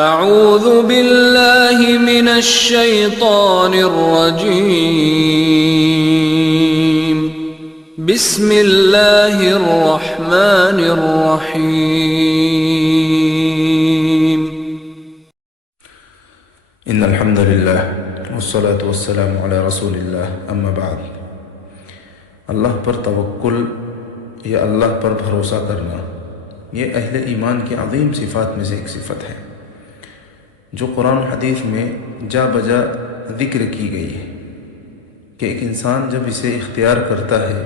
اعوذ باللہ من الشیطان الرجیم بسم اللہ الرحمن الرحیم ان الحمد للہ والصلاة والسلام علی رسول اللہ اما بعد۔ اللہ پر توکل یا اللہ پر بھروسہ کرنا یہ اہل ایمان کی عظیم صفات میں سے ایک صفت ہے جو قرآن و حدیث میں جا بجا ذکر کی گئی ہے کہ ایک انسان جب اسے اختیار کرتا ہے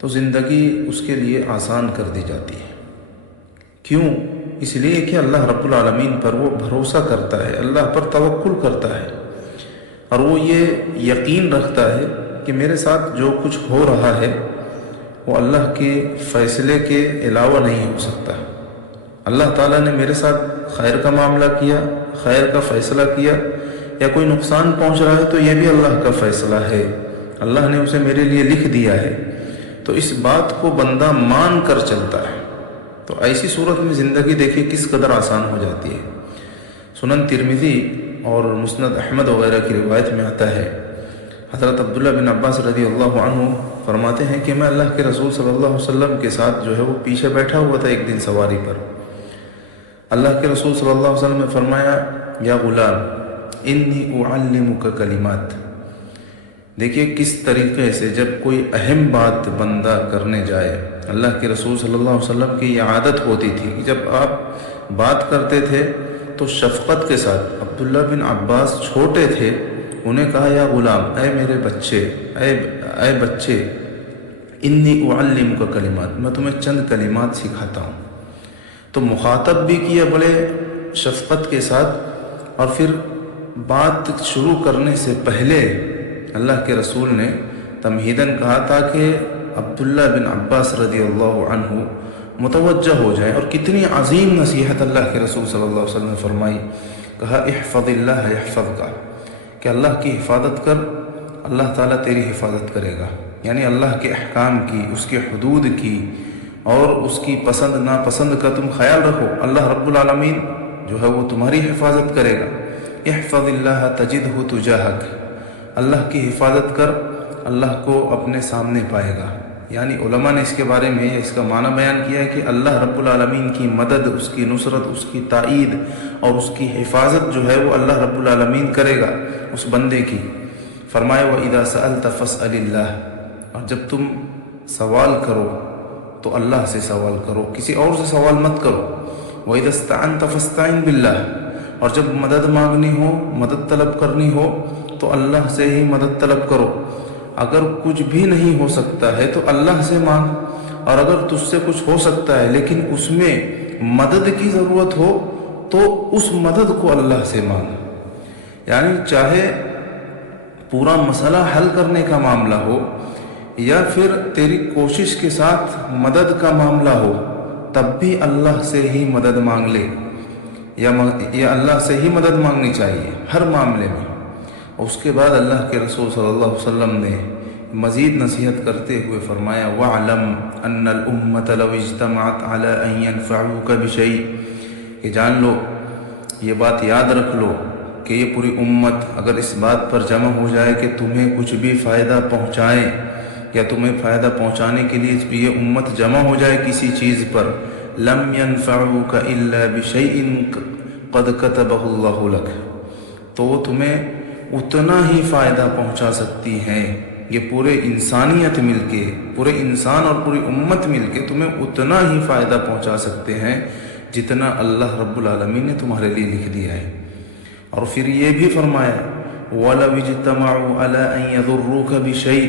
تو زندگی اس کے لیے آسان کر دی جاتی ہے۔ کیوں؟ اس لیے کہ اللہ رب العالمین پر وہ بھروسہ کرتا ہے، اللہ پر توکل کرتا ہے، اور وہ یہ یقین رکھتا ہے کہ میرے ساتھ جو کچھ ہو رہا ہے وہ اللہ کے فیصلے کے علاوہ نہیں ہو سکتا۔ اللہ تعالیٰ نے میرے ساتھ خیر کا معاملہ کیا، خیر کا فیصلہ کیا، یا کوئی نقصان پہنچ رہا ہے تو یہ بھی اللہ کا فیصلہ ہے، اللہ نے اسے میرے لیے لکھ دیا ہے، تو اس بات کو بندہ مان کر چلتا ہے، تو ایسی صورت میں زندگی دیکھیں کس قدر آسان ہو جاتی ہے۔ سنن ترمذی اور مسند احمد وغیرہ کی روایت میں آتا ہے، حضرت عبداللہ بن عباس رضی اللہ عنہ فرماتے ہیں کہ میں اللہ کے رسول صلی اللہ علیہ وسلم کے ساتھ جو ہے وہ پیچھے بیٹھا ہوا تھا ایک دن سواری پر۔ اللہ کے رسول صلی اللہ علیہ وسلم نے فرمایا، یا غلام انی اعلمک کلمات۔ دیکھیے کس طریقے سے جب کوئی اہم بات بندہ کرنے جائے، اللہ کے رسول صلی اللہ علیہ وسلم کی یہ عادت ہوتی تھی کہ جب آپ بات کرتے تھے تو شفقت کے ساتھ، عبداللہ بن عباس چھوٹے تھے، انہیں کہا یا غلام، اے میرے بچے، اے بچے، انی اعلمک کلمات، میں تمہیں چند کلمات سکھاتا ہوں۔ تو مخاطب بھی کیا بڑے شفقت کے ساتھ، اور پھر بات شروع کرنے سے پہلے اللہ کے رسول نے تمہیداً کہا تاکہ عبداللہ بن عباس رضی اللہ عنہ متوجہ ہو جائیں، اور کتنی عظیم نصیحت اللہ کے رسول صلی اللہ علیہ وسلم نے فرمائی۔ کہا احفظ اللہ یحفظک، کہ اللہ کی حفاظت کر، اللہ تعالیٰ تیری حفاظت کرے گا، یعنی اللہ کے احکام کی، اس کے حدود کی اور اس کی پسند ناپسند کا تم خیال رکھو، اللہ رب العالمین جو ہے وہ تمہاری حفاظت کرے گا۔ احفظ اللہ تجدہ تجاہک، اللہ کی حفاظت کر، اللہ کو اپنے سامنے پائے گا۔ یعنی علماء نے اس کے بارے میں اس کا معنی بیان کیا ہے کہ اللہ رب العالمین کی مدد، اس کی نصرت، اس کی تائید اور اس کی حفاظت جو ہے وہ اللہ رب العالمین کرے گا اس بندے کی۔ فرمایا وَإِذَا سَأَلْتَ فَاسْأَلِ اللَّهِ، اور جب تم سوال کرو تو اللہ سے سوال کرو، کسی اور سے سوال مت کرو۔ وَإِذَا اسْتَعَنْتَ فَاسْتَعِنْ بِاللَّهِ، اور جب مدد مانگنی ہو، مدد طلب کرنی ہو تو اللہ سے ہی مدد طلب کرو۔ اگر کچھ بھی نہیں ہو سکتا ہے تو اللہ سے مانگ، اور اگر تجھ سے کچھ ہو سکتا ہے لیکن اس میں مدد کی ضرورت ہو تو اس مدد کو اللہ سے مانگ۔ یعنی چاہے پورا مسئلہ حل کرنے کا معاملہ ہو یا پھر تیری کوشش کے ساتھ مدد کا معاملہ ہو، تب بھی اللہ سے ہی مدد مانگ لے، یا اللہ سے ہی مدد مانگنی چاہیے ہر معاملے میں۔ اور اس کے بعد اللہ کے رسول صلی اللہ علیہ وسلم نے مزید نصیحت کرتے ہوئے فرمایا وَاعْلَمْ أَنَّ الْأُمَّةَ لَوْ اجْتَمَعَتْ عَلَىٰ أَن يَنْفَعُوكَ بِشَيْءٍ، کہ جان لو، یہ بات یاد رکھ لو کہ یہ پوری امت اگر اس بات پر جمع ہو جائے کہ تمہیں کچھ بھی فائدہ پہنچائیں، یا تمہیں فائدہ پہنچانے کے لیے یہ امت جمع ہو جائے کسی چیز پر، لَمْ يَنْفَعُوكَ إِلَّا بِشَيْءٍ قَدْ كَتَبَهُ اللَّهُ لَكَ، تو وہ تمہیں اتنا ہی فائدہ پہنچا سکتی ہیں، یہ پورے انسانیت مل کے، پورے انسان اور پوری امت مل کے تمہیں اتنا ہی فائدہ پہنچا سکتے ہیں جتنا اللہ رب العالمین نے تمہارے لیے لکھ دیا ہے۔ اور پھر یہ بھی فرمایا وَلَوِ اجْتَمَعُوا عَلَىٰ أَن يَضُرُّوكَ بِشَيْءٍ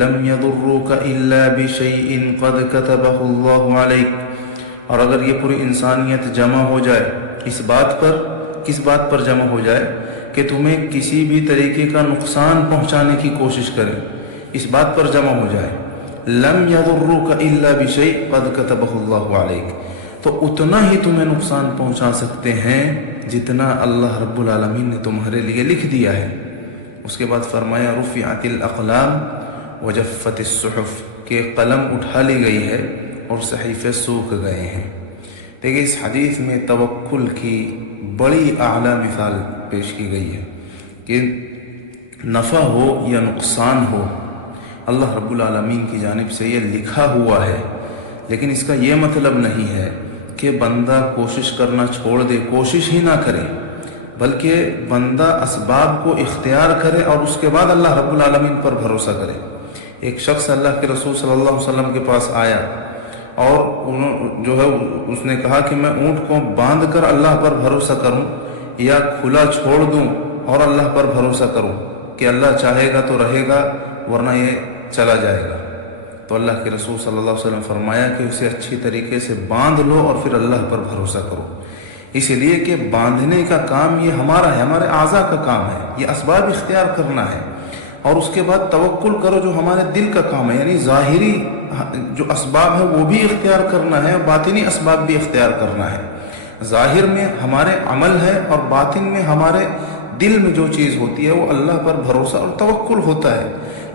لَمْ يَضُرُّوكَ إِلَّا بِشَيْءٍ قَدْ كَتَبَهُ اللَّهُ عَلَيْكَ، اور اگر یہ پوری انسانیت جمع ہو جائے اس بات پر، کس بات پر جمع ہو جائے کہ تمہیں کسی بھی طریقے کا نقصان پہنچانے کی کوشش کریں، اس بات پر جمع ہو جائے، لَمْ يَضُرُّوكَ إِلَّا بِشَيْءٍ قَدْ كَتَبَهُ اللَّهُ عَلَيْكَ، تو اتنا ہی تمہیں نقصان پہنچا سکتے ہیں جتنا اللہ رب العالمین نے تمہارے لیے لکھ دیا ہے۔ اس کے بعد فرمایا رفعت الاقلام وجفت الصحف، کہ قلم اٹھا لی گئی ہے اور صحیفے سوکھ گئے ہیں۔ دیکھیں اس حدیث میں توکل کی بڑی اعلیٰ مثال پیش کی گئی ہے کہ نفع ہو یا نقصان ہو اللہ رب العالمین کی جانب سے یہ لکھا ہوا ہے، لیکن اس کا یہ مطلب نہیں ہے کہ بندہ کوشش کرنا چھوڑ دے، کوشش ہی نہ کرے، بلکہ بندہ اسباب کو اختیار کرے اور اس کے بعد اللہ رب العالمین پر بھروسہ کرے۔ ایک شخص اللہ کے رسول صلی اللہ علیہ وسلم کے پاس آیا اور اس نے کہا کہ میں اونٹ کو باندھ کر اللہ پر بھروسہ کروں یا کھلا چھوڑ دوں اور اللہ پر بھروسہ کروں کہ اللہ چاہے گا تو رہے گا ورنہ یہ چلا جائے گا۔ تو اللہ کے رسول صلی اللہ علیہ وسلم فرمایا کہ اسے اچھی طریقے سے باندھ لو اور پھر اللہ پر بھروسہ کرو، اس لیے کہ باندھنے کا کام یہ ہمارا ہے، ہمارے اعضاء کا کام ہے، یہ اسباب اختیار کرنا ہے، اور اس کے بعد توکل کرو جو ہمارے دل کا کام ہے، یعنی ظاہری جو اسباب ہے وہ بھی اختیار کرنا ہے اور باطنی اسباب بھی اختیار کرنا ہے۔ ظاہر میں ہمارے عمل ہے اور باطن میں ہمارے دل میں جو چیز ہوتی ہے وہ اللہ پر بھروسہ اور توکل ہوتا ہے۔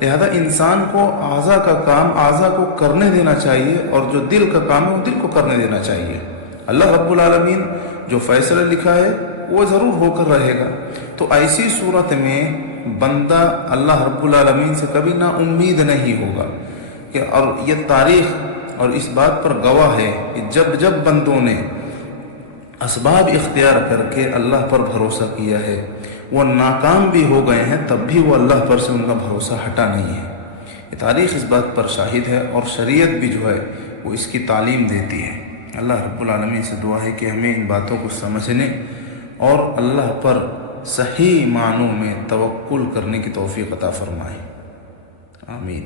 لہذا انسان کو اعضاء کا کام اعضاء کو کرنے دینا چاہیے اور جو دل کا کام ہے وہ دل کو کرنے دینا چاہیے۔ اللہ رب العالمین جو فیصلہ لکھا ہے وہ ضرور ہو کر رہے گا۔ تو ایسی صورت میں بندہ اللہ رب العالمین سے کبھی نا امید نہیں ہوگا کہ، اور یہ تاریخ اور اس بات پر گواہ ہے کہ جب جب بندوں نے اسباب اختیار کر کے اللہ پر بھروسہ کیا ہے وہ ناکام بھی ہو گئے ہیں، تب بھی وہ اللہ پر سے ان کا بھروسہ ہٹا نہیں ہے۔ یہ تاریخ اس بات پر شاہد ہے اور شریعت بھی جو ہے وہ اس کی تعلیم دیتی ہے۔ اللہ رب العالمین سے دعا ہے کہ ہمیں ان باتوں کو سمجھنے اور اللہ پر صحیح معنوں میں توکل کرنے کی توفیق عطا فرمائے۔ آمین۔